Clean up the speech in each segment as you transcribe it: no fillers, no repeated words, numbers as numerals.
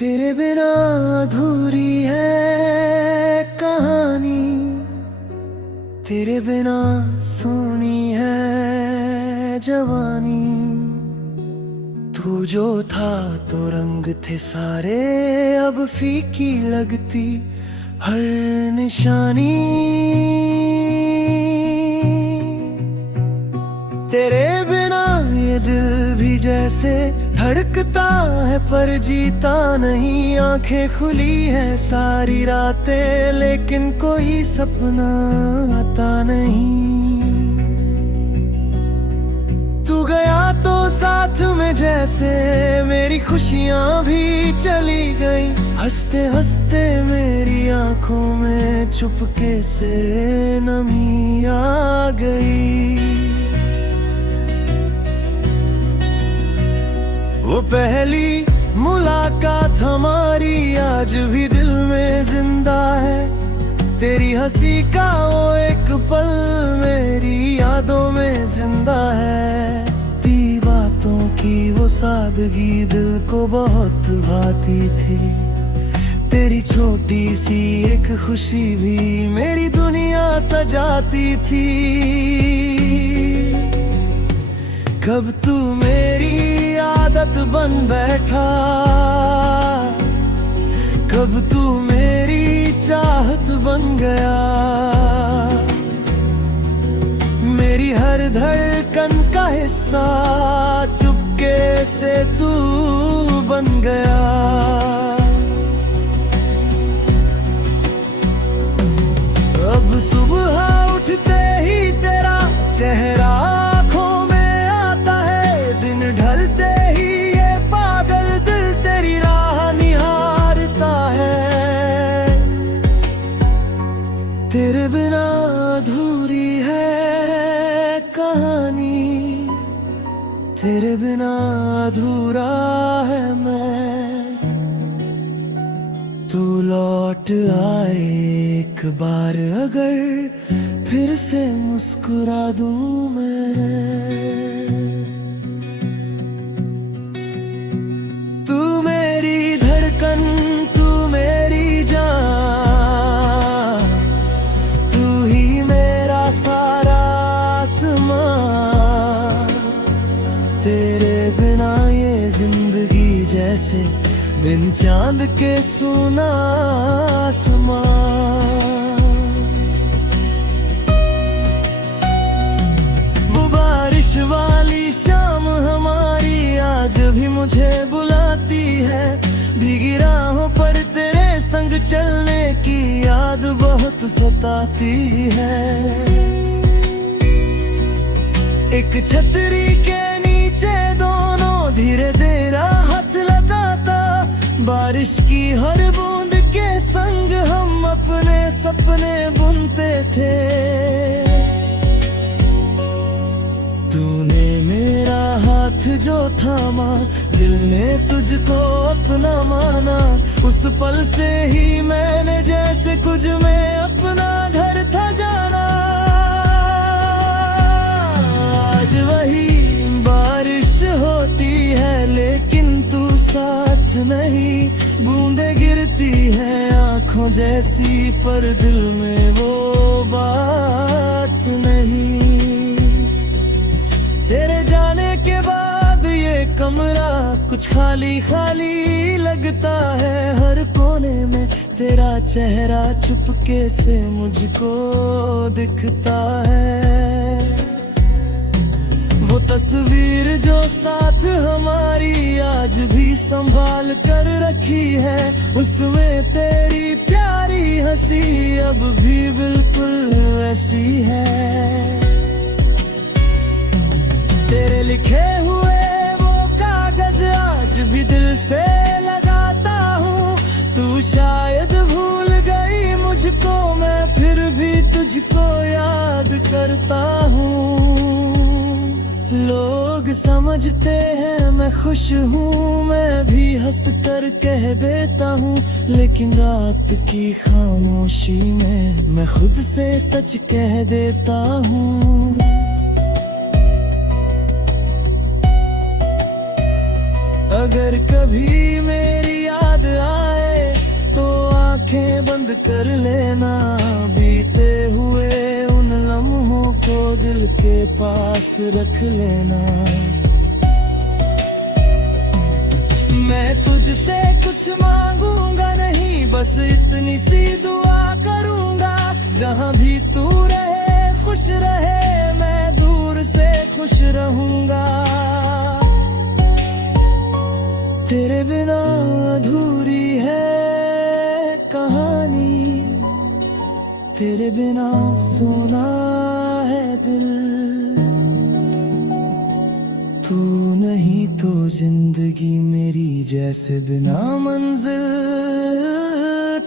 तेरे बिना अधूरी है कहानी, तेरे बिना सुनी है जवानी। तू जो था तो रंग थे सारे, अब फीकी लगती हर निशानी। तेरे बिना ये दिल भी जैसे धड़कता है पर जीता नहीं। आंखें खुली है सारी रातें लेकिन कोई सपना आता नहीं। तू गया तो साथ में जैसे मेरी खुशियां भी चली गई। हंसते हंसते मेरी आंखों में चुपके से नमी आ गई। वो पहली मुलाकात हमारी आज भी दिल में जिंदा है। तेरी हंसी का वो एक पल मेरी यादों में जिंदा है। ती बातों की वो सादगी दिल को बहुत भाती थी। तेरी छोटी सी एक खुशी भी मेरी दुनिया सजाती थी। कब तू मेरी आदत बन बैठा, कब तू मेरी चाहत बन गया। मेरी हर धड़कन का हिस्सा चुपके से तू बन गया। अब सुबह उठते ही तेरा चेहरा तेरे बिना अधूरी है कहानी, तेरे बिना अधूरा है मैं। तू लौट आए एक बार अगर फिर से मुस्कुरा दूं मैं। तू मेरी धड़कन, तू मेरी जान, सारा आसमां। तेरे बिना ये जिंदगी जैसे बिन चांद के सुना आसमां। वो बारिश वाली शाम हमारी आज भी मुझे बुलाती है। भीगी राहों पर तेरे संग चलने की याद बहुत सताती है। एक छतरी के नीचे दोनों धीरे धीरे हाथ लगाता। बारिश की हर बूंद के संग हम अपने सपने बुनते थे। तूने मेरा हाथ जो थामा, दिल ने तुझको अपना माना। उस पल से ही मैंने जैसे कुछ में अपना घर था जाना। आज वही बारिश होती है लेकिन तू साथ नहीं। बूंदें गिरती है आंखों जैसी पर दिल में वो बात नहीं। तेरे जाने के बाद ये कमरा कुछ खाली खाली लगता है। हर कोने में तेरा चेहरा चुपके से मुझको दिखता है। वो तस्वीर जो साथ हमारी आज भी संभाल कर रखी है। उसमें तेरी प्यारी हंसी अब भी बिल्कुल वैसी है। तेरे लिखे हुए वो कागज आज भी दिल से लगाता हूँ। तू शायद भूल गई मुझको, मैं फिर भी तुझको याद करता हूँ। लोग समझते हैं मैं खुश हूँ, मैं भी हंस कर कह देता हूँ। लेकिन रात की खामोशी में मैं खुद से सच कह देता हूँ। अगर कभी मेरी याद आंखें बंद कर लेना, बीते हुए उन लम्हों को दिल के पास रख लेना। मैं तुझसे कुछ मांगूंगा नहीं, बस इतनी सी दुआ करूंगा, जहां भी तू रहे खुश रहे, मैं दूर से खुश रहूंगा। तेरे बिना अधूरी है कहानी, तेरे बिना सुना है दिल। तू नहीं तो जिंदगी मेरी जैसे बिना मंजिल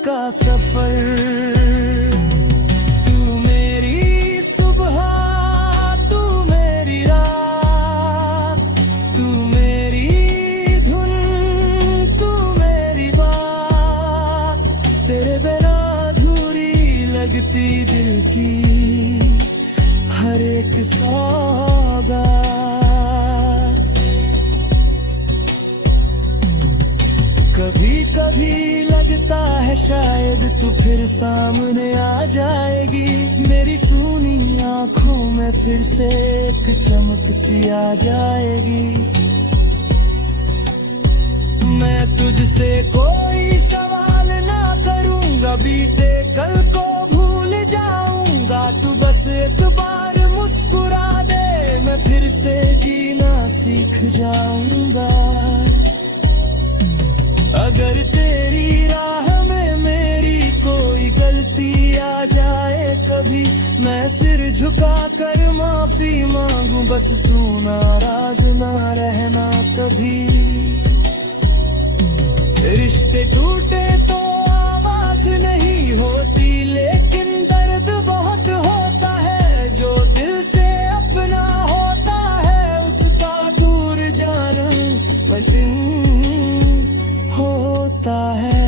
का सफर। तू मेरी सुबह, तू मेरी रात, तू मेरी धुन, तू मेरी बात। तेरे बिना अधूरी लगती दिल की हर एक सौगात। कभी कभी लगता है शायद तू फिर सामने आ जाएगी, मेरी सूनी आंखों में फिर से एक चमक सी आ जाएगी। मैं तुझसे कोई सवाल ना करूंगा, बीते कल को भूल जाऊंगा। तू बस एक बार मुस्कुरा दे, मैं फिर से जीना सीख जाऊंगा। अगर तेरी राह में मेरी कोई गलती आ जाए कभी, मैं सिर झुका कर माफी मांगू, बस तू नाराज ना रहना कभी। रिश्ते टूटे तो आवाज नहीं होती, लेकिन दर्द बहुत होता है। जो दिल से अपना होता है उसका दूर जाना कठिन होता है।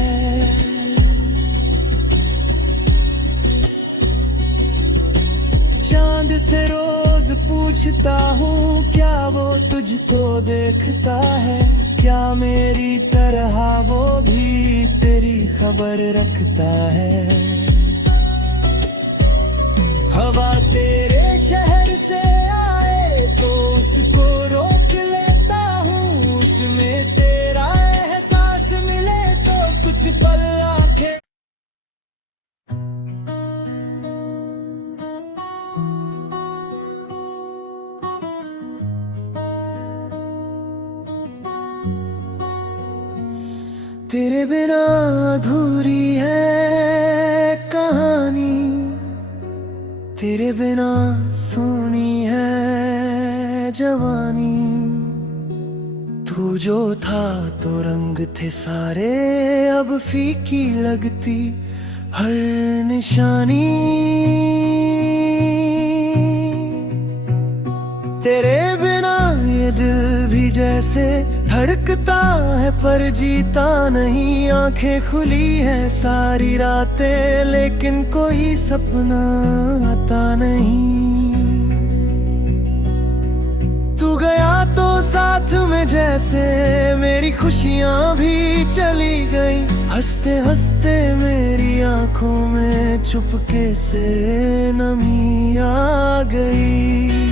चांद से रोज पूछता हूँ, क्या वो तुझको देखता है? क्या मेरी तरह वो भी तेरी खबर रखता है? हवा तेरे शहर से आए तो उसको रोक लेता हूँ, उसमें तेरा एहसास मिले तो कुछ पल आंखें। तेरे बिना अधूरी है कहानी, तेरे बिना सुनी है जवानी। तू जो था तो रंग थे सारे, अब फीकी लगती हर निशानी। तेरे बिना ये दिल भी जैसे धड़कता है पर जीता नहीं। आंखें खुली है सारी रातें, लेकिन कोई सपना आता नहीं। तू गया तो साथ में जैसे मेरी खुशियां भी चली गई। हंसते हंसते मेरी आंखों में चुपके से नमी आ गई।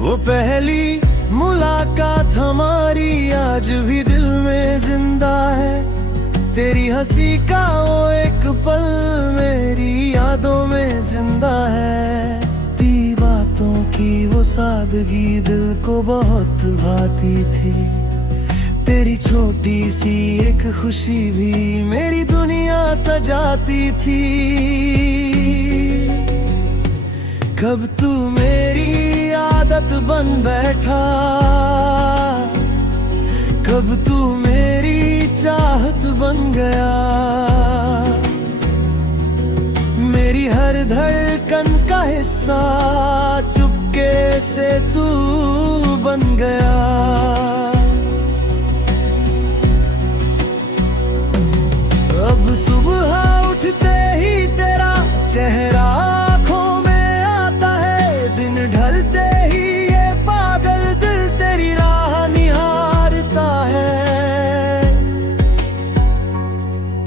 वो पहली मुलाकात हमारी आज भी दिल में जिंदा है। तेरी हंसी का वो एक पल मेरी यादों में जिंदा है। ती बातों की वो सादगी दिल को बहुत भाती थी। तेरी छोटी सी एक खुशी भी मेरी दुनिया सजाती थी। कब तू मेरी आदत बन बैठा, कब तू मेरी चाहत बन गया। मेरी हर धड़कन का हिस्सा चुपके से तू बन गया। अब सुबह उठते ही तेरा चेहरा आँखों में आता है। दिन ढलते ही ये पागल दिल तेरी राह निहारता है।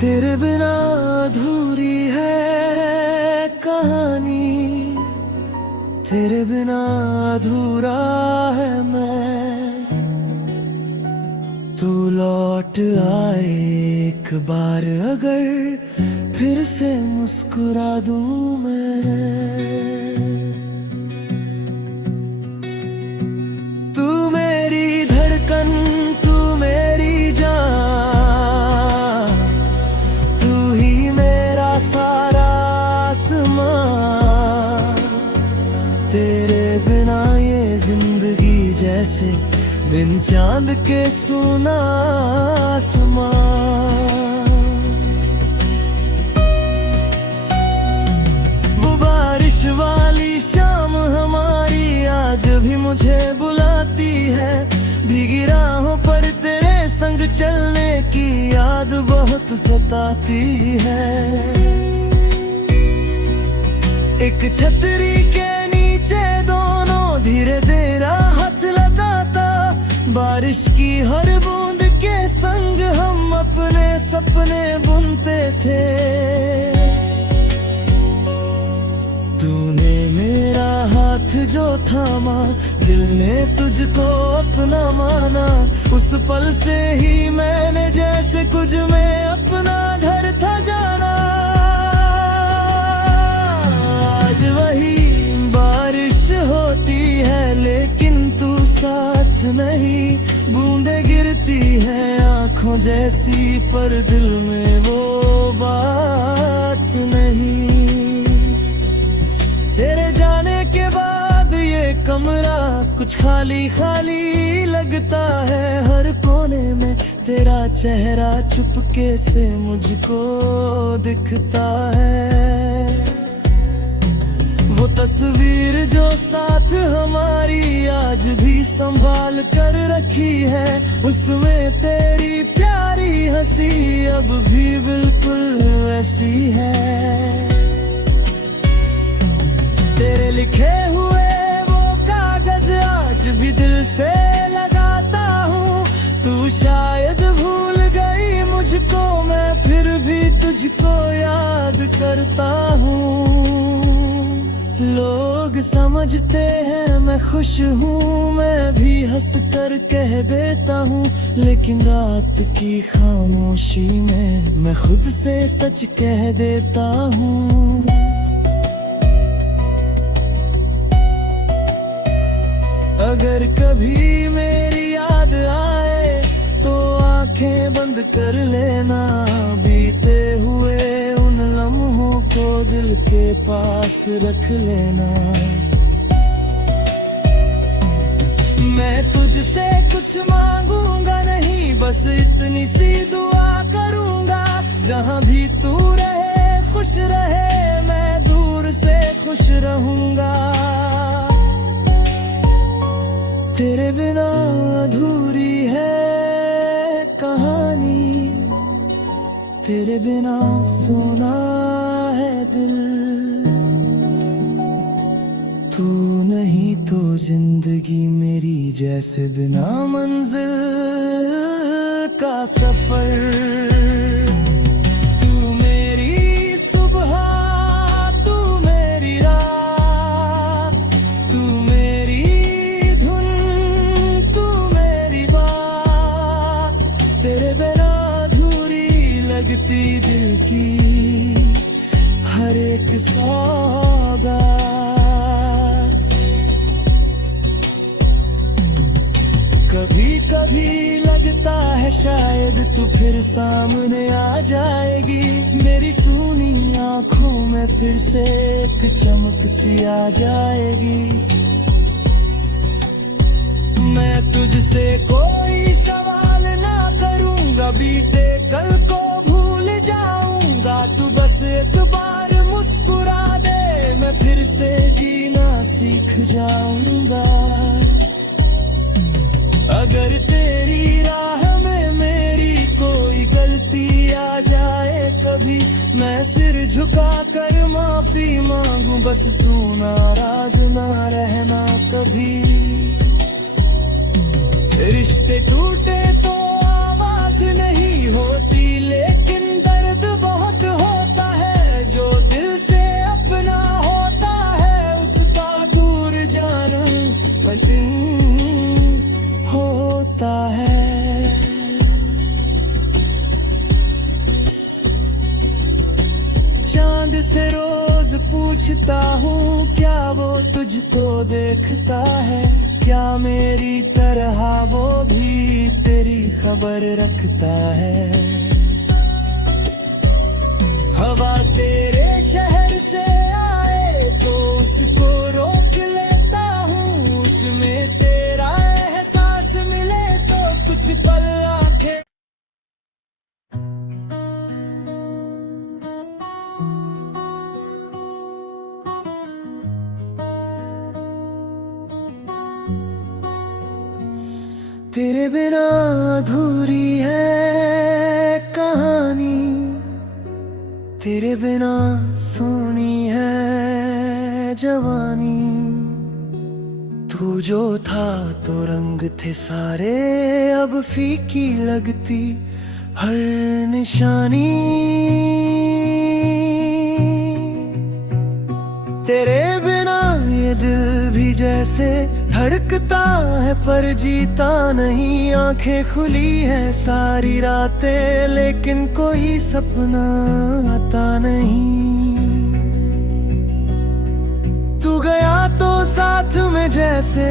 तेरे बिना अधूरी है कहानी, तेरे बिना अधूरा है मैं। तू लौट आए एक बार अगर, फिर से मुस्कुरा दूं मैं। तू मेरी धड़कन, तू मेरी जान, तू ही मेरा सारा आसमां। तेरे बिना ये जिंदगी जैसे बिन चांद के सूना आसमां। वो बारिश वाली शाम हमारी आज भी मुझे बुलाती है। भीगी राहों पर तेरे संग चलने की याद बहुत सताती है। एक छतरी के नीचे दोनों धीरे धीरे हाथ लगाता, बारिश की हर बूंद के संग हम अपने सपने बुनते थे। तूने मेरा हाथ जो थामा, दिल ने तुझको अपना माना। उस पल से ही मैंने जैसे कुछ में अपना घर था जाना। आज वही बारिश होती है लेकिन तू साथ नहीं। बूंदें गिरती है आंखों जैसी, पर दिल में वो बात नहीं। तेरे जाने के बाद ये कमरा कुछ खाली खाली लगता है। हर कोने में तेरा चेहरा चुपके से मुझको दिखता है। वो तस्वीर जो साथ हमारी आज भी संभाल कर रखी है, उसमें तेरी प्यारी हंसी अब भी बिल्कुल वैसी है। तेरे लिखे हुए वो कागज आज भी दिल से लगाता हूँ। तू शायद भूल गई मुझको, मैं फिर भी तुझको याद करता हूँ। लोग समझते हैं मैं खुश हूँ, मैं भी हंस कर कह देता हूँ। लेकिन रात की खामोशी में मैं खुद से सच कह देता हूँ। अगर कभी मेरी याद आए तो आंखें बंद कर लेना। बीते हुए उन लम्हों को दिल के पास रख लेना। मैं तुझसे कुछ मांगूंगा नहीं, बस इतनी सी दुआ करूंगा। जहाँ भी तू रहे खुश रहे, मैं दूर से खुश रहूंगा। तेरे बिना अधूरी है कहानी, तेरे बिना सोना है दिल। तू नहीं तो जिंदगी मेरी जैसे बिना मंजिल का सफर। दिल की हर एक सौगात, कभी कभी लगता है शायद तू फिर सामने आ जाएगी। मेरी सूनी आंखों में फिर से एक चमक सी आ जाएगी। मैं तुझसे कोई सवाल ना करूंगा, बीते कल को तू बस एक बार मुस्कुरा दे, मैं फिर से जीना सीख जाऊंगा। अगर तेरी राह में मेरी कोई गलती आ जाए कभी, मैं सिर झुका कर माफी मांगू। बस तू नाराज ना रहना कभी। रिश्ते टूटे तो आवाज नहीं होती, लेकिन दर्द पूछता हूँ क्या वो तुझको देखता है, क्या मेरी तरह वो भी तेरी खबर रखता है। हवा तेरे शहर से आए तो उसको रोक लेता हूँ, उसमें तेरा एहसास मिले तो कुछ पल आंखें। तेरे बिना अधूरी है कहानी, तेरे बिना सोनी है जवानी। तू जो था तो रंग थे सारे, अब फीकी लगती हर निशानी। तेरे बिना ये दिल भी जैसे धड़कता है पर जीता नहीं। आंखें खुली है सारी रातें लेकिन कोई सपना आता नहीं। तू गया तो साथ में जैसे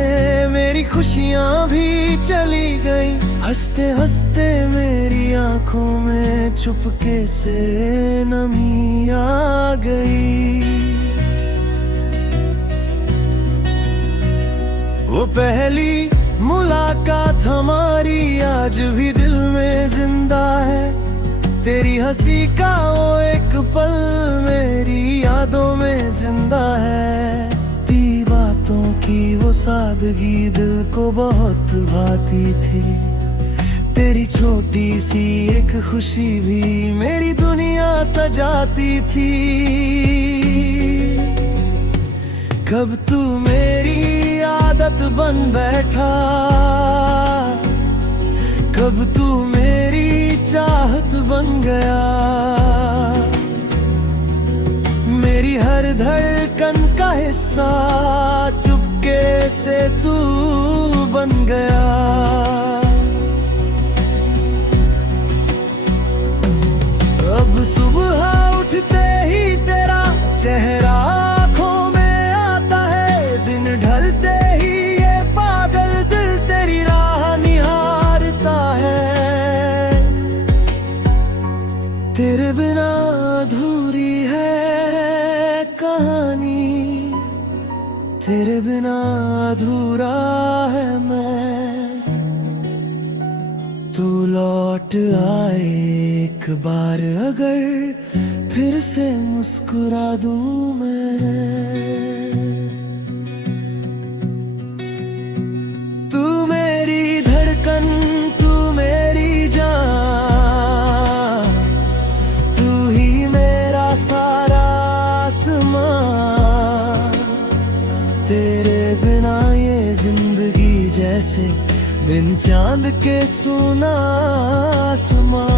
मेरी खुशियां भी चली गई। हंसते हंसते मेरी आंखों में चुपके से नमी आ गई। वो पहली मुलाकात हमारी आज भी दिल में जिंदा है। तेरी हंसी का वो एक पल मेरी यादों में जिंदा है। ती बातों की वो सादगी दिल को बहुत भाती थी। तेरी छोटी सी एक खुशी भी मेरी दुनिया सजाती थी। कब तू मेरी आदत बन बैठा, कब तू मेरी चाहत बन गया। मेरी हर धड़कन का हिस्सा चुपके से तू बन गया। अब सुबह उठते ही तेरा चेहरा तेरे बिना अधूरी है कहानी, तेरे बिना अधूरा है मैं। तू लौट आए एक बार अगर फिर से मुस्कुरा दूं मैं। तू मेरी धड़कन, तू मेरी जान, सारा आसमां। तेरे बिना ये जिंदगी जैसे बिन चांद के सुना आसमां।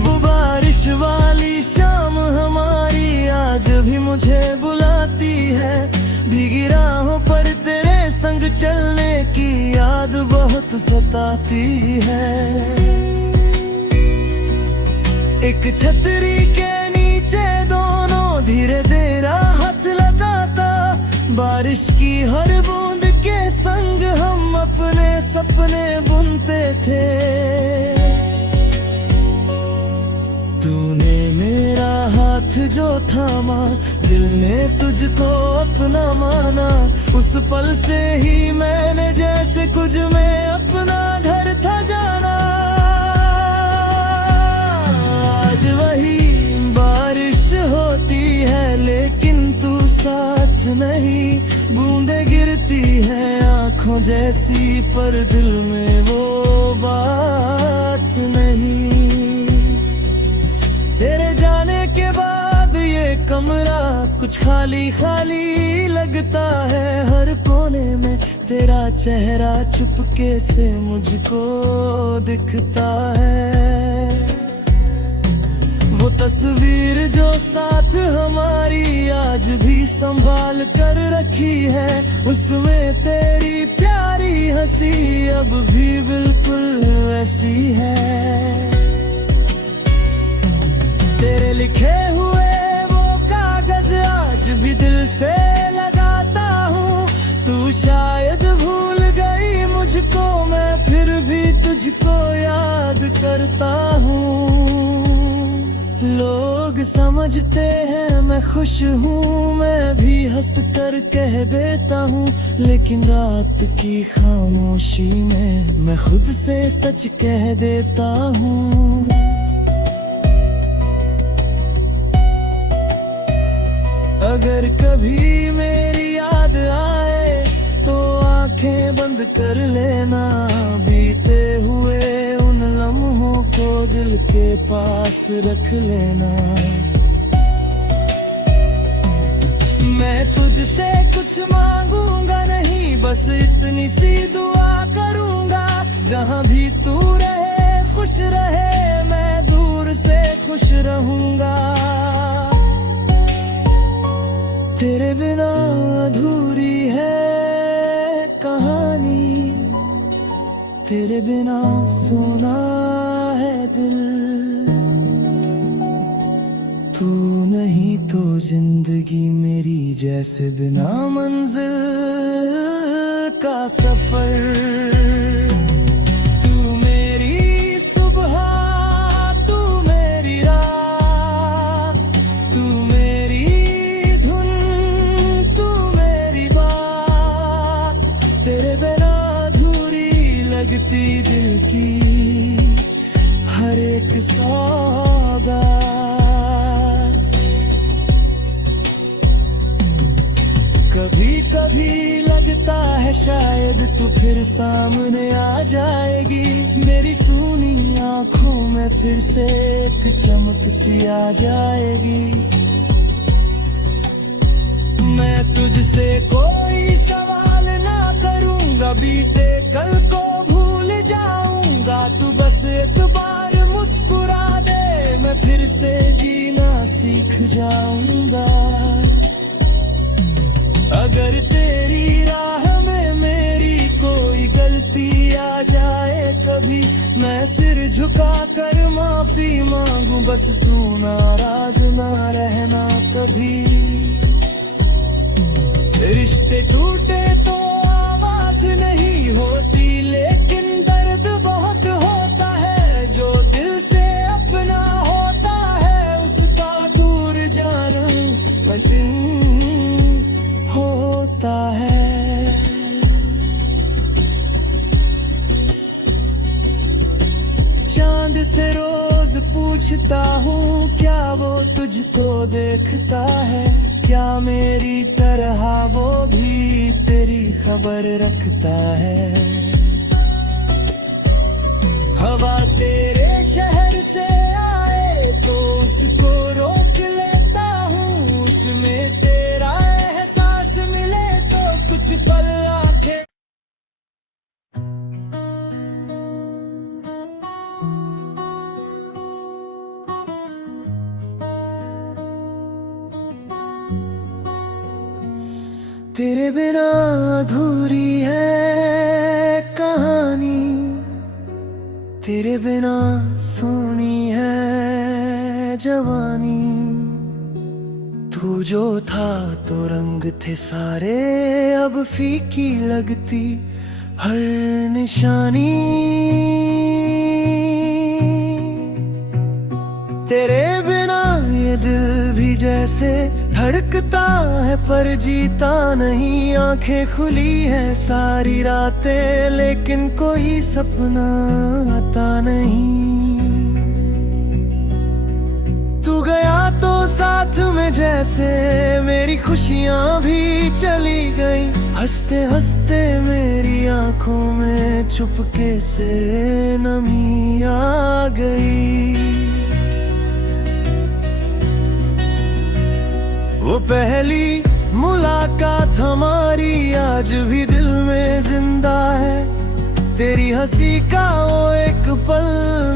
वो बारिश वाली शाम हमारी आज भी मुझे बुलाती है। भीगी राहों पर तेरे संग चलने की याद बहुत सताती है। एक छतरी के नीचे दोनों धीरे धीरे हाथ लगाता। बारिश की हर बूंद के संग हम अपने सपने बुनते थे। तूने मेरा हाथ जो थामा, दिल ने तुझको अपना माना। उस पल से ही मैंने जैसे कुछ में अपना घर था जाना। आज वही बारिश होती है लेकिन तू साथ नहीं। बूंदे गिरती है आंखों जैसी पर दिल में वो बात नहीं। तेरे जाने के बाद ये कमरा कुछ खाली खाली लगता है। हर कोने में तेरा चेहरा चुपके से मुझको दिखता है। वो तस्वीर जो साथ हमारी आज भी संभाल कर रखी है। उसमें तेरी प्यारी हंसी अब भी बिल्कुल वैसी है। लिखे हुए वो कागज आज भी दिल से लगाता हूँ। तू शायद भूल गई मुझको, मैं फिर भी तुझको याद करता हूँ। लोग समझते हैं मैं खुश हूँ, मैं भी हंस कर कह देता हूँ, लेकिन रात की खामोशी में मैं खुद से सच कह देता हूँ। अगर कभी मेरी याद आए तो आंखें बंद कर लेना, बीते हुए उन लम्हों को दिल के पास रख लेना। मैं तुझसे कुछ मांगूंगा नहीं, बस इतनी सी दुआ करूंगा, जहां भी तू रहे खुश रहे, मैं दूर से खुश रहूंगा। तेरे बिना अधूरी है कहानी, तेरे बिना सोना है दिल। तू नहीं तो जिंदगी मेरी जैसे बिना मंजिल का सफर। तू मेरी सुबह, तू मेरी रात, तू मेरी धुन, तू मेरी बात। तेरे बिना अधूरी लगती दिल की हर एक सौगात। कभी कभी लगता है शायद तू फिर सामने आ जाएगी, मेरी सूनी आंखों में फिर से एक चमक सी आ जाएगी। मैं तुझसे कोई सवाल ना करूंगा, बीते कल को भूल जाऊंगा। तू बस एक बार मुस्कुरा दे, मैं फिर से जीना सीख जाऊंगा। अगर तेरी राह में मेरी कोई गलती आ जाए कभी, मैं सिर झुका कर माफी मांगू, बस तू नाराज ना रहना कभी। रिश्ते टूटे तो आवाज नहीं होती, लेकिन दर्द बहुत होता है। जो दिल से अपना होता है उसका दूर जाना कठिन होता है। चांद से रोज पूछता हूँ, क्या वो तुझको देखता है? क्या मेरी तरह वो भी तेरी खबर रखता है? हवा तेरे शहर से आए तो उसको रोक लेता हूँ, उसमें तेरा एहसास मिले तो कुछ पल आंखें। तेरे बिना अधूरी है कहानी, तेरे बिना सोनी है जवानी। तू जो था तो रंग थे सारे, अब फीकी लगती हर निशानी। तेरे बिना ये दिल भी जैसे धड़कता है पर जीता नहीं। आंखें खुली है सारी रातें, लेकिन कोई सपना आता नहीं। तू गया तो साथ में जैसे मेरी खुशियां भी चली गई। हंसते हंसते मेरी आंखों में चुपके से नमी आ गई। वो पहली मुलाकात हमारी आज भी दिल में जिंदा है। तेरी हंसी का वो एक पल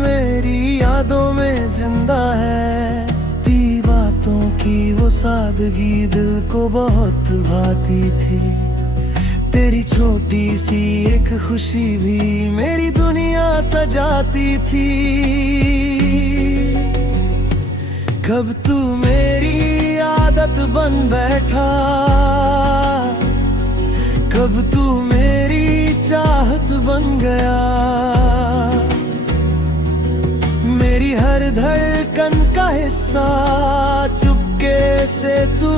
मेरी यादों में जिंदा है। ती बातों की वो सादगी दिल को बहुत भाती थी। तेरी छोटी सी एक खुशी भी मेरी दुनिया सजाती थी। कब तू मेरी आदत बन बैठा, कब तू मेरी चाहत बन गया। मेरी हर धड़कन का हिस्सा चुपके से तू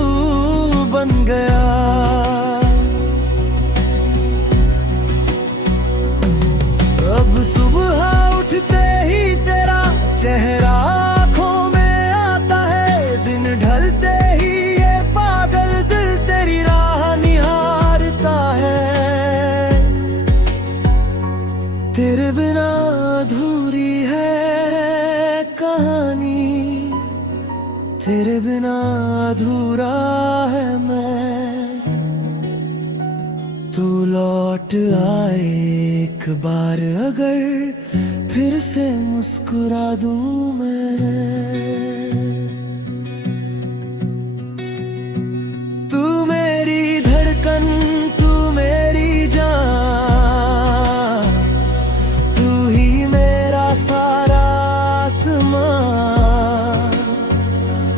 बन गया। अब सुबह उठते ही तेरा चेहरा आँखों में आता है, दिन ढलते ही ये पागल दिल तेरी राह निहारता है। तेरे बिना अधूरी है कहानी, तेरे बिना अधूरा है मैं। तू लौट आए एक बार अगर, फिर से मुस्कुरा दूं मैं। तू मेरी धड़कन, तू मेरी जान, तू ही मेरा सारा आसमां।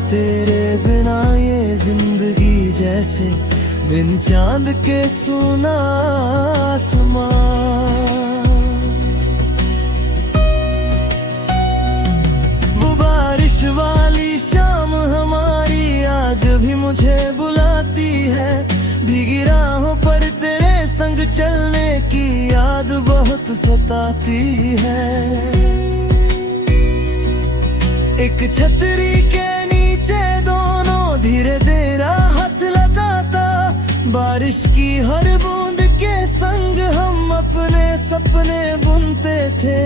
तेरे बिना ये जिंदगी जैसे बिन चांद के सुना आसमां। वो बारिश वाली शाम हमारी आज भी मुझे बुलाती है। भीगी राहों पर तेरे संग चलने की याद बहुत सताती है। एक छतरी के नीचे दोनों धीरे धीरे हाथ लगाता, बारिश की हर बूंद के संग हम अपने सपने बुनते थे।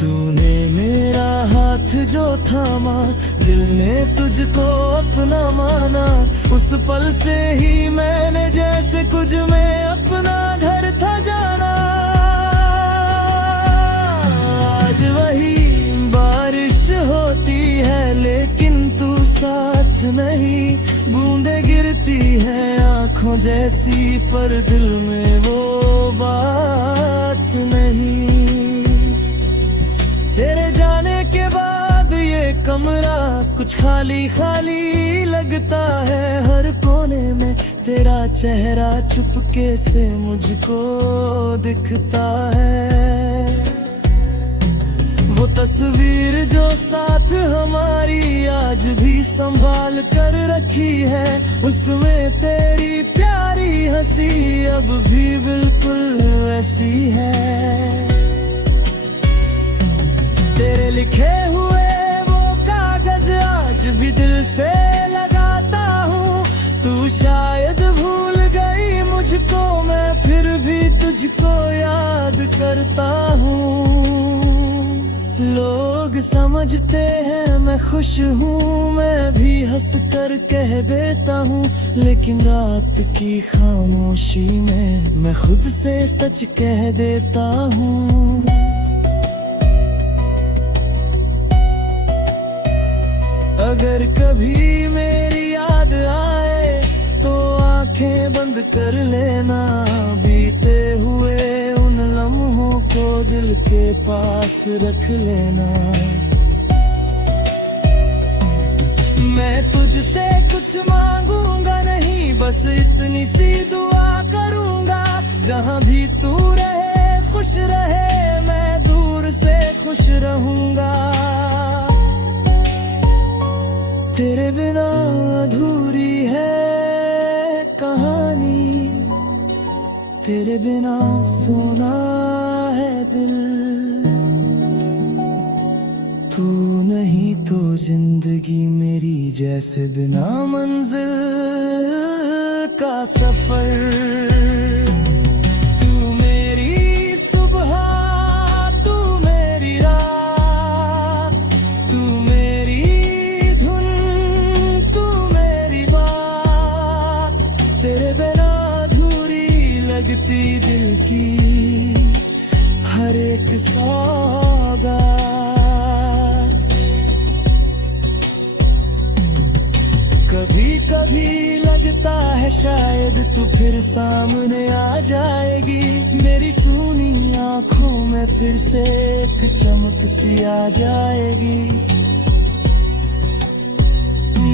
तूने मेरा हाथ जो थामा, दिल ने तुझको अपना माना। उस पल से ही मैंने जैसे कुछ में अपना घर था जाना। आज वही बारिश होती है लेकिन तू साथ नहीं। बूंदे गिरती है आंखों जैसी पर दिल में वो बात नहीं। तेरे जाने के बाद ये कमरा कुछ खाली खाली लगता है। हर कोने में तेरा चेहरा चुपके से मुझको दिखता है। वो तस्वीर जो साथ हमारी आज भी संभाल कर रखी है, उसमें तेरी प्यारी हंसी अब भी बिल्कुल वैसी है। तेरे लिखे हुए वो कागज आज भी दिल से लगाता हूँ। तू शायद भूल गई मुझको, मैं फिर भी तुझको याद करता हूँ। लोग समझते हैं मैं खुश हूँ, मैं भी हंस कर कह देता हूँ। लेकिन रात की खामोशी में मैं खुद से सच कह देता हूँ। अगर कभी मेरी याद आए तो आंखें बंद कर लेना। बीते हुए उन लम्हों को दिल के पास रख लेना। मैं तुझसे कुछ मांगूंगा नहीं, बस इतनी सी दुआ करूंगा। जहां भी तू रहे खुश रहे, मैं दूर से खुश रहूंगा। तेरे बिना अधूरी है कहानी, तेरे बिना सोना है दिल। तू नहीं तो जिंदगी मेरी जैसे बिना मंजिल का सफर। तू मेरी सुबह, तू मेरी रात, तू मेरी धुन, तू मेरी बात। तेरे बिना अधूरी लगती दिल की हर एक सौगात। कभी कभी लगता लगता है शायद तू फिर सामने आ जाएगी। मेरी सूनी आंखों में फिर से एक चमक सी आ जाएगी।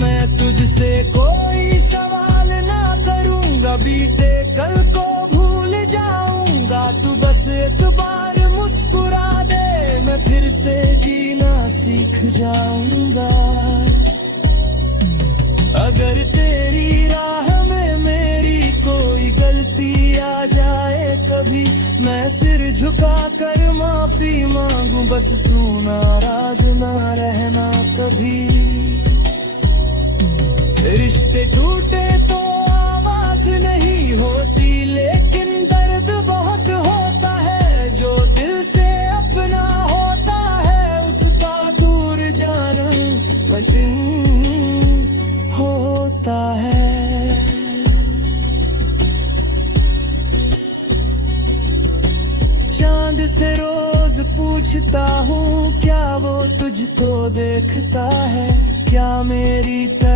मैं तुझसे कोई सवाल ना करूंगा, बीते कल को भूल जाऊंगा। तू बस एक बार मुस्कुरा दे, मैं फिर से जीना सीख जाऊंगा। अगर तेरी राह में मेरी कोई गलती आ जाए कभी, मैं सिर झुका कर माफी मांगू। बस तू नाराज ना रहना कभी। रिश्ते टूटे तो आवाज नहीं होती, लेकिन दर्द बहुत होता है। जो दिल से अपना होता है उसका दूर जाना कठिन होता है। चांद से रोज पूछता हूँ, क्या वो तुझको देखता है? क्या मेरी तरह